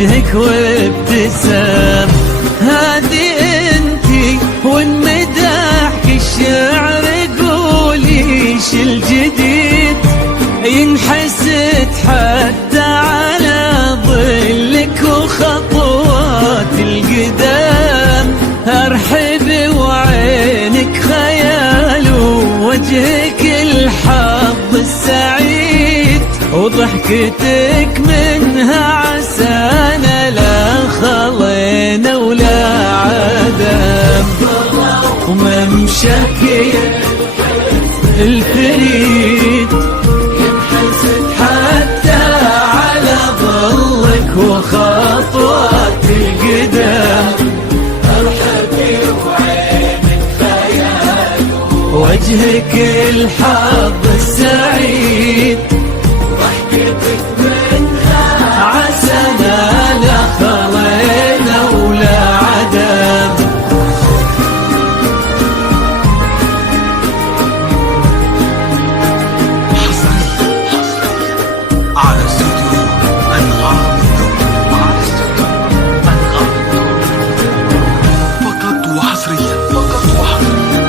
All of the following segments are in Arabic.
وجهك وابتسام. هذه انتي والمداح الشعر قولي ايش الجديد، ينحسد حتى على ظلك وخطوات القدام. ارحب وعينك خيال ووجهك الحظ السعيد، وضحكتك منها عسانا لا خلينا ولا عدم. وممشاك الفريد ينحسد حتى على ظلك وخطوات القدام. ارحبي وعينك خيال وجهك الحظ السعيد، ضحكتك منها عسانا لا خلينا ولا عدم. على استوديو أنغام الذوق، على استوديو أنغام الذوق فقط وحصريا، فقط وحصريا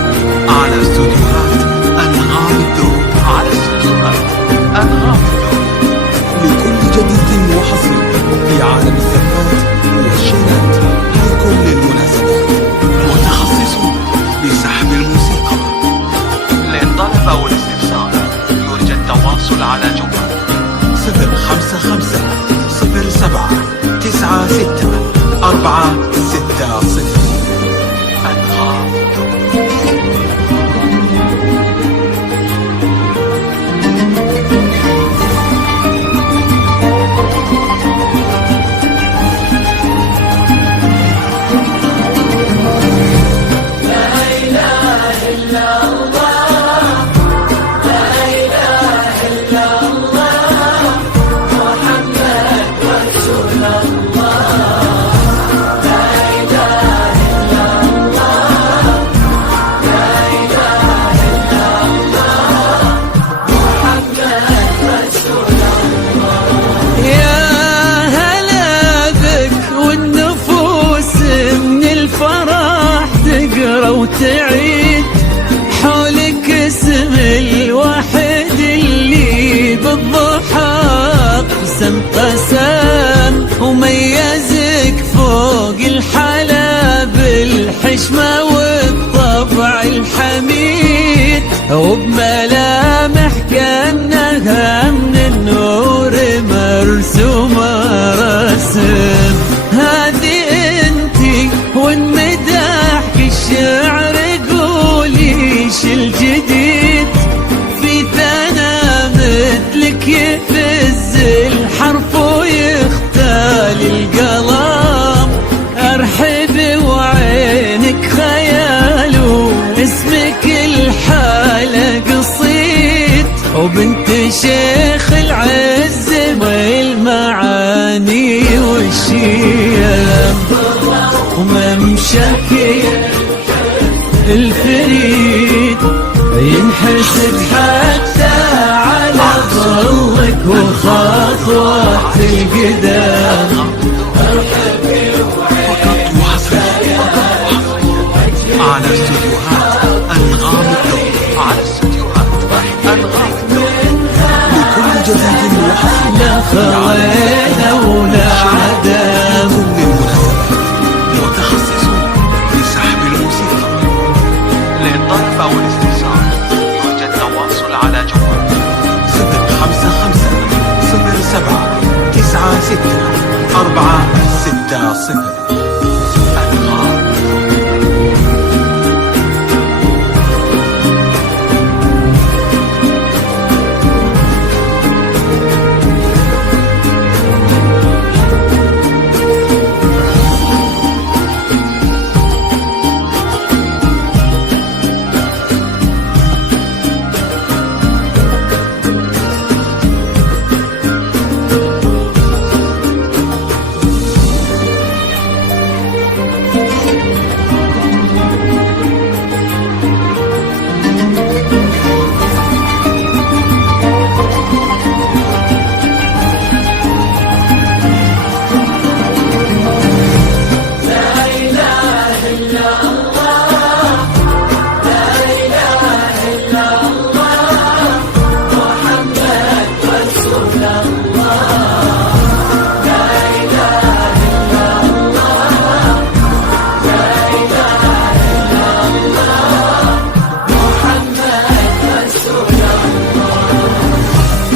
على استوديوهات أنغام الذوق، على استوديوهات أنغام الذوق. لكل جديد وحصري في عالم الزفات والشيلات لكل المناسبات، متخصص بسحب الموسيقى. للطلب أو الاستفسار يرجى التواصل على جوال 055-07-96-460. أنغام وتعيد حولك اسم الواحد اللي بالضحى قسم قسم، وميزك فوق الحلا بالحشمة والطبع الحميد، وبملامح كأنها من النور مرسومة رسم. هذه انتي والمداح الشعر قولي ايش الجديد، في ثنا مثلك يفز الحرف ويختال القلم. ارحب وعينك خيال واسمك الحالة قصيد، وبنت شيخ العز والمعاني والشيم. وممشاك الفريد ينحسد حتى على ظلك وخطوات القدام. فقط وحصري، فقط وحصري على استوديوهات أنغام الذوق، على استوديوهات أنغام الذوق. لكل جديد وحصري لا خلينا ولا عدم. كل المناسبات متخصص بسحب الموسيقى. للطلب أو الاستفسار يرجى التواصل على جوال 055-07-96-460.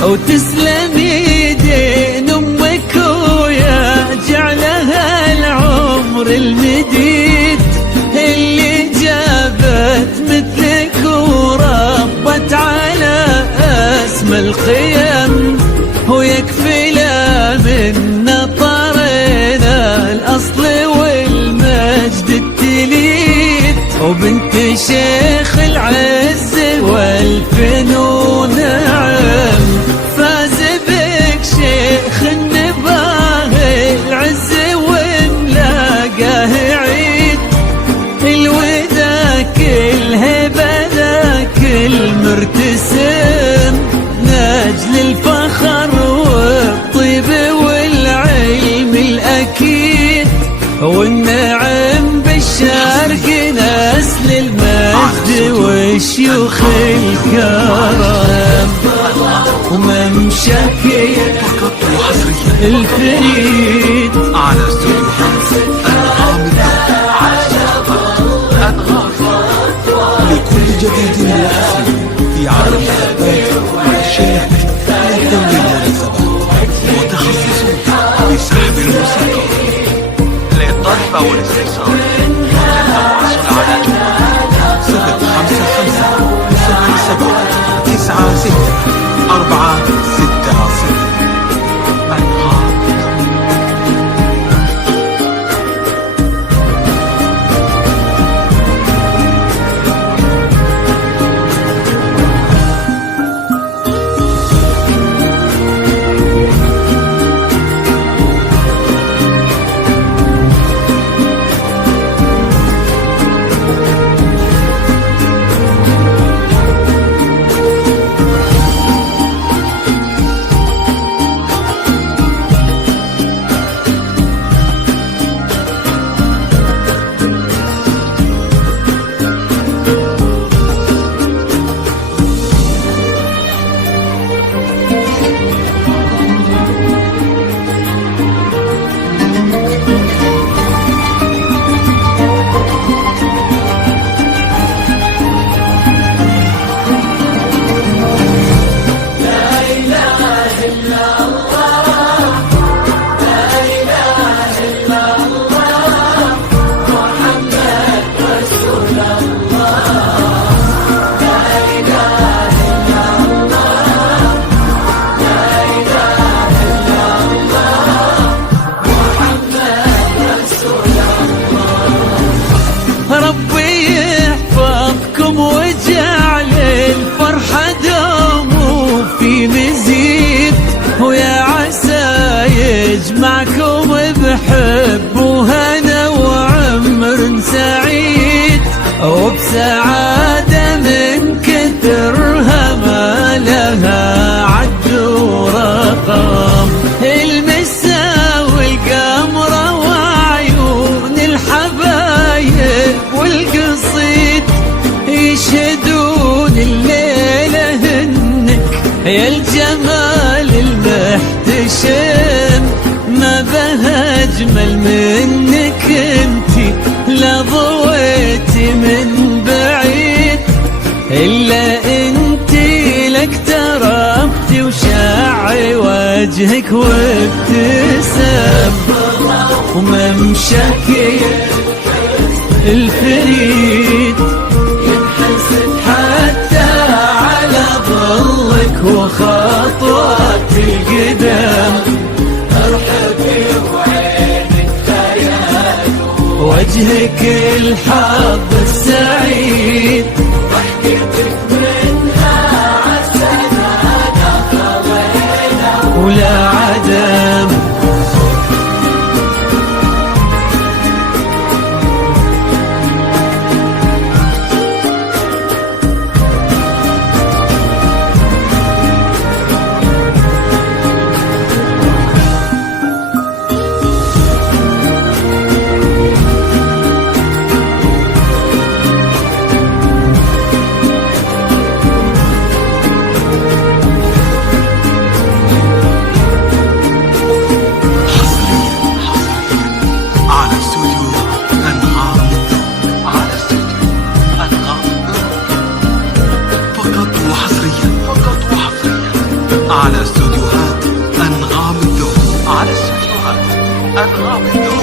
وتسلم يدين أمك ويا جعلها العمر المديد اللي جابت مثلك وربت على اسم القيم، ويكفي لا من طرنا الأصل والمجد التليد، وبنت شيخ العز والفنون نعم، فاز بك شيخ النباه العز وملاقاه عيد، الوذاك الهبة ذاك المرتسم نجل الفخر والطيب والعلم الأكيد، والنعم بالشرق نسل المجد والشيوخ الكرم، وممشك الفريد على استوديو الغامضة لكل جديد وأصيل في عالم الأخبار والشيخ لذوي المناسبات، متخصصون بسحب الموسيقى للطرب والاستفسار والتواصل على جوال 055 77 96 460. يجمعكم بحب وهنا وعمر سعيد، وبسعادة من كثرها ما لها عد ورقم، المسا والقمرة وعيون الحبايب والقصيد يشهدون الليلة هنك يا الجمال المحتشم، ما بها أجمل منك انتي لا ضويتي من بعيد، إلا انتي لك تربتي وشع وجهك وابتسم، وممشك الفريد ينحسب حتى على ظلك وخطوات القدم، وجهك الحظ السعيد ضحكتك منها عالسعادة طلعنا ولا عدم. على استوديوهات أنغام الذوق.